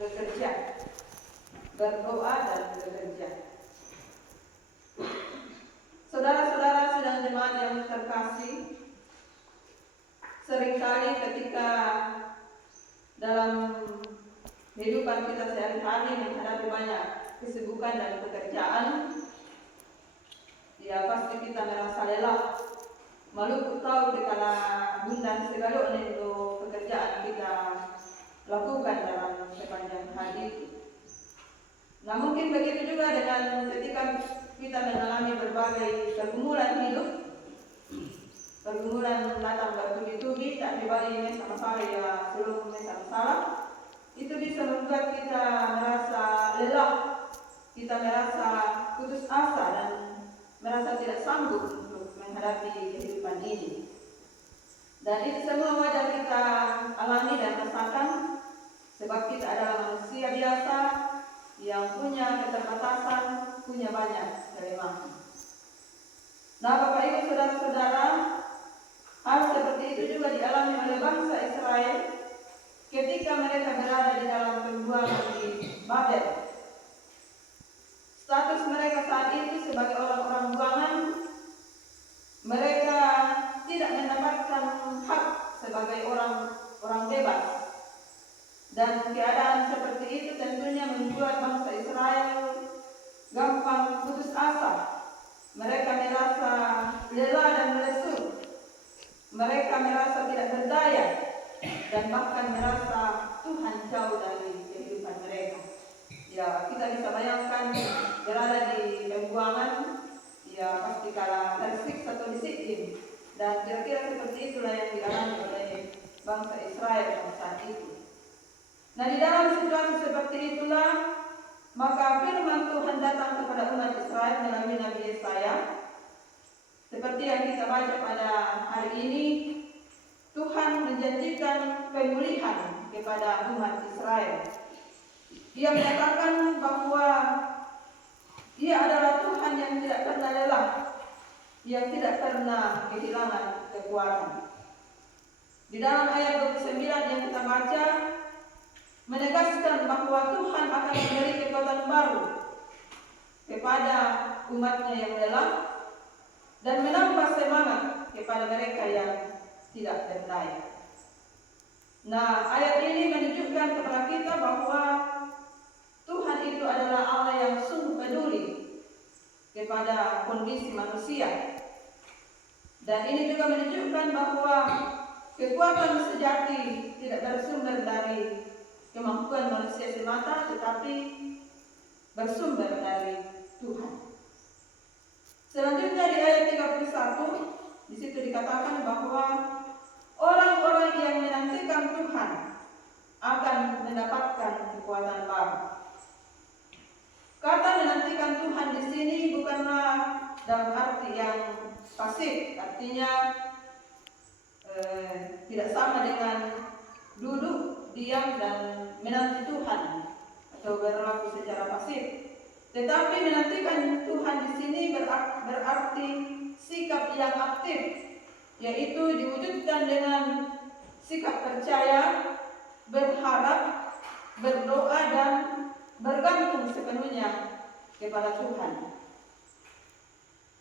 bekerja, berdoa dan bekerja. Saudara-saudara sidang jemaat yang terkasih, seringkali ketika dalam kehidupan kita sehari-hari menghadapi banyak kesibukan dan pekerjaan, ya pasti kita merasa lelah. Malu tahu dikala bunda segala untuk pekerjaan kita lakukan dalam sepanjang hari. Nah, mungkin begitu juga dengan ketika kita mengalami berbagai pergumulan hidup, pergumulan datang bertubi-tubi, tak dibalik sama-sama ya seluruhnya sama-sama, itu bisa membuat kita merasa lelah, kita merasa putus asa dan merasa tidak sanggup untuk menghadapi kehidupan ini. Dan itu semua wajar kita alami dan rasakan, sebab kita adalah manusia biasa yang punya keterbatasan, punya banyak kelemahan. Nah, Bapak Ibu saudara-saudara, hal seperti itu juga dialami oleh bangsa Israel ketika mereka berada di dalam pembuangan di Babel. Status mereka saat itu sebagai orang-orang buangan, mereka tidak mendapatkan hak sebagai orang bebas. Dan keadaan seperti itu tentunya membuat bangsa Israel gampang putus asa. Mereka merasa lelah dan lesu. Mereka merasa tidak berdaya dan bahkan merasa Tuhan jauh dari kehidupan mereka. Ya, kita bisa bayangkan berada di pembuangan, ya pasti kalah tersiksa atau disiplin. Dan kira-kira seperti itulah yang dialami oleh bangsa Israel pada saat itu. Nah, di dalam situasi seperti itulah maka firman Tuhan datang kepada umat Israel melalui Nabi Yesaya. Seperti yang kita baca pada hari ini, Tuhan menjanjikan pemulihan kepada umat Israel. Dia menyatakan bahwa Ia adalah Tuhan yang tidak pernah lelah, yang tidak pernah kehilangan kekuatan. Di dalam ayat 29 yang kita baca, menegaskan bahwa Tuhan akan memberi kekuatan baru kepada umatnya yang lelah dan menambah semangat kepada mereka yang tidak berdaya. Nah, ayat ini menunjukkan kepada kita bahwa Tuhan itu adalah Allah yang sungguh peduli kepada kondisi manusia. Dan ini juga menunjukkan bahwa kekuatan sejati tidak bersumber dari kemampuan manusia semata, tetapi bersumber dari Tuhan. Selanjutnya di ayat 31, di situ dikatakan bahwa orang-orang yang menantikan Tuhan akan mendapatkan kekuatan baru. Kata menantikan Tuhan di sini bukanlah dalam arti yang pasif, artinya tidak sama dengan duduk, diam dan menanti Tuhan atau berlaku secara pasif. Tetapi menantikan Tuhan di sini berarti sikap yang aktif, yaitu diwujudkan dengan sikap percaya, berharap, berdoa dan bergantung sepenuhnya kepada Tuhan.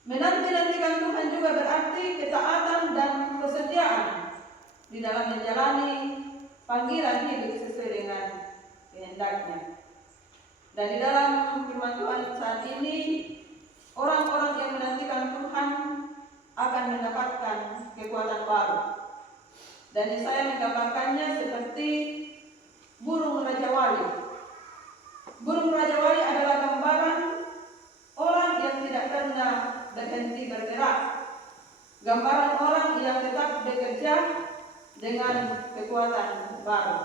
Menanti-nantikan Tuhan juga berarti ketaatan dan kesetiaan di dalam menjalani panggilan hidup sesuai dengan kehendaknya. Dan di dalam firman Tuhan saat ini, orang-orang yang menantikan Tuhan akan mendapatkan kekuatan baru. Dan saya menggambarkannya seperti burung rajawali. Burung rajawali adalah gambaran orang yang tidak pernah berhenti bergerak. Gambaran orang yang tetap bekerja dengan kekuatan baru.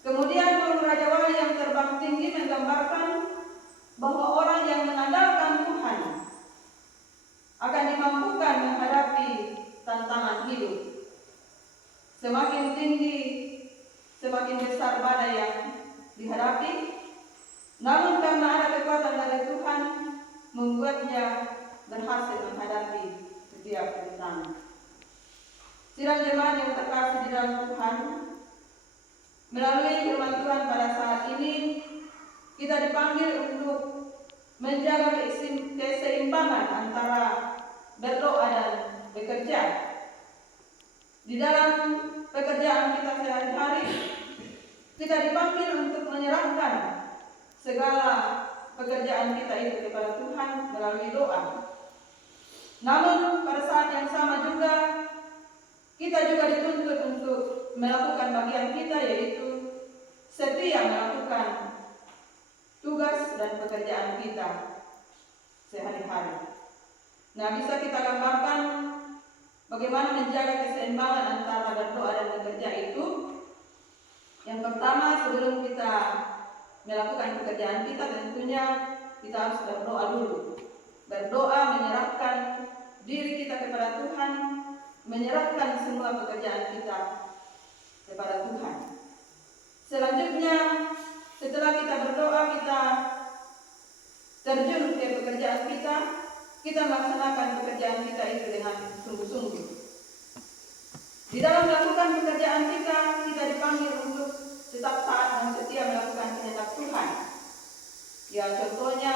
Kemudian burung rajawali yang terbang tinggi menggambarkan bahwa orang yang mengandalkan Tuhan akan dimampukan menghadapi tantangan hidup. Semakin tinggi, semakin besar badai yang dihadapi, namun karena ada kekuatan dari Tuhan, membuatnya berhasil menghadapi setiap tantangan. Sidang jemaat yang terkasih di dalam Tuhan, melalui firman Tuhan pada saat kita dipanggil untuk menjaga keseimbangan antara berdoa dan bekerja. Di dalam pekerjaan kita sehari-hari, kita dipanggil untuk menyerahkan segala pekerjaan kita itu kepada Tuhan melalui doa. Namun pada saat yang sama juga kita juga dituntut untuk melakukan bagian kita, yaitu setia melakukan tugas dan pekerjaan kita sehari-hari. Nah, bisa kita gambarkan bagaimana menjaga keseimbangan antara berdoa dan bekerja itu. Yang pertama, sebelum kita melakukan pekerjaan kita, tentunya kita harus berdoa dulu. Berdoa menyerahkan diri kita kepada Tuhan, menyerahkan semua pekerjaan kita kepada Tuhan. Selanjutnya, setelah kita berdoa, kita terjun ke pekerjaan kita melaksanakan pekerjaan kita itu dengan sungguh-sungguh. Di dalam melakukan pekerjaan kita dipanggil untuk tetap taat dan setia melakukan kehendak Tuhan. Ya, contohnya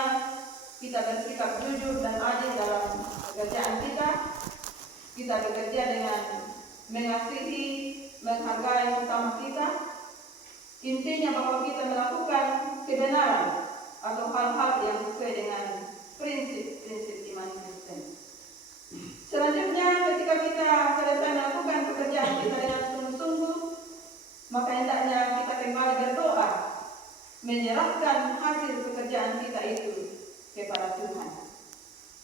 kita bersikap jujur dan adil dalam pekerjaan kita. Kita bekerja dengan mengasihi, menghargai sesama kita. Intinya bahwa kita melakukan kebenaran atau hal-hal yang sesuai dengan prinsip-prinsip iman Kristen. Selanjutnya, ketika kita selesai melakukan pekerjaan kita dengan sungguh-sungguh, maka hendaknya kita kembali berdoa, menyerahkan hasil pekerjaan kita itu kepada Tuhan.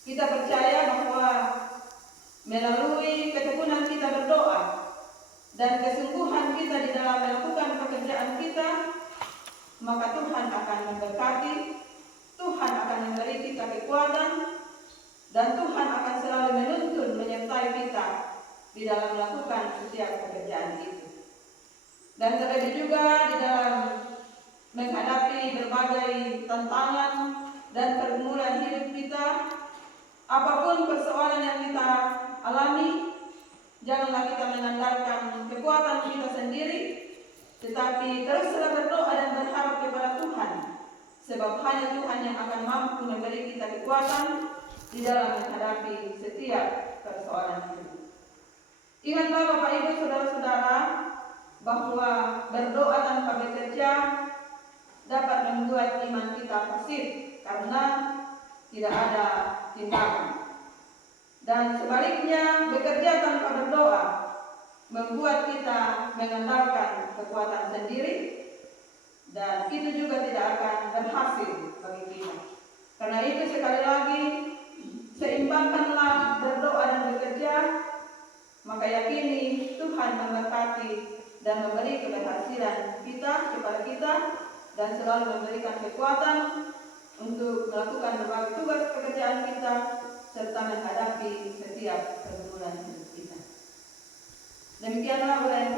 Kita percaya bahwa melalui ketekunan kita berdoa dan kesungguhan kita di dalam melakukan pekerjaan kita, maka Tuhan akan memberkati, Tuhan akan memberi kita kekuatan, dan Tuhan akan selalu menuntun menyertai kita di dalam melakukan setiap pekerjaan itu. Dan terlebih juga di dalam menghadapi berbagai tantangan dan pergumulan hidup kita, apapun persoalan yang kita alami, janganlah kita mengandalkan kekuatan kita sendiri, tetapi teruslah berdoa dan berharap kepada Tuhan, sebab hanya Tuhan yang akan mampu memberi kita kekuatan di dalam menghadapi setiap persoalan hidup. Ingatlah Bapak Ibu Saudara-saudara, bahwa berdoa tanpa bekerja dapat membuat iman kita pasif karena tidak ada tindakan. Dan sebaliknya, bekerja tanpa berdoa membuat kita mengandalkan kekuatan sendiri, dan itu juga tidak akan berhasil bagi kita. Karena itu sekali lagi, seimbangkanlah berdoa dan bekerja, maka yakini Tuhan memberkati dan memberi keberhasilan kepada kita, dan selalu memberikan kekuatan untuk melakukan berbagai tugas pekerjaan kita serta menghadapi setiap pergumulan hidup kita. Demikianlah uraian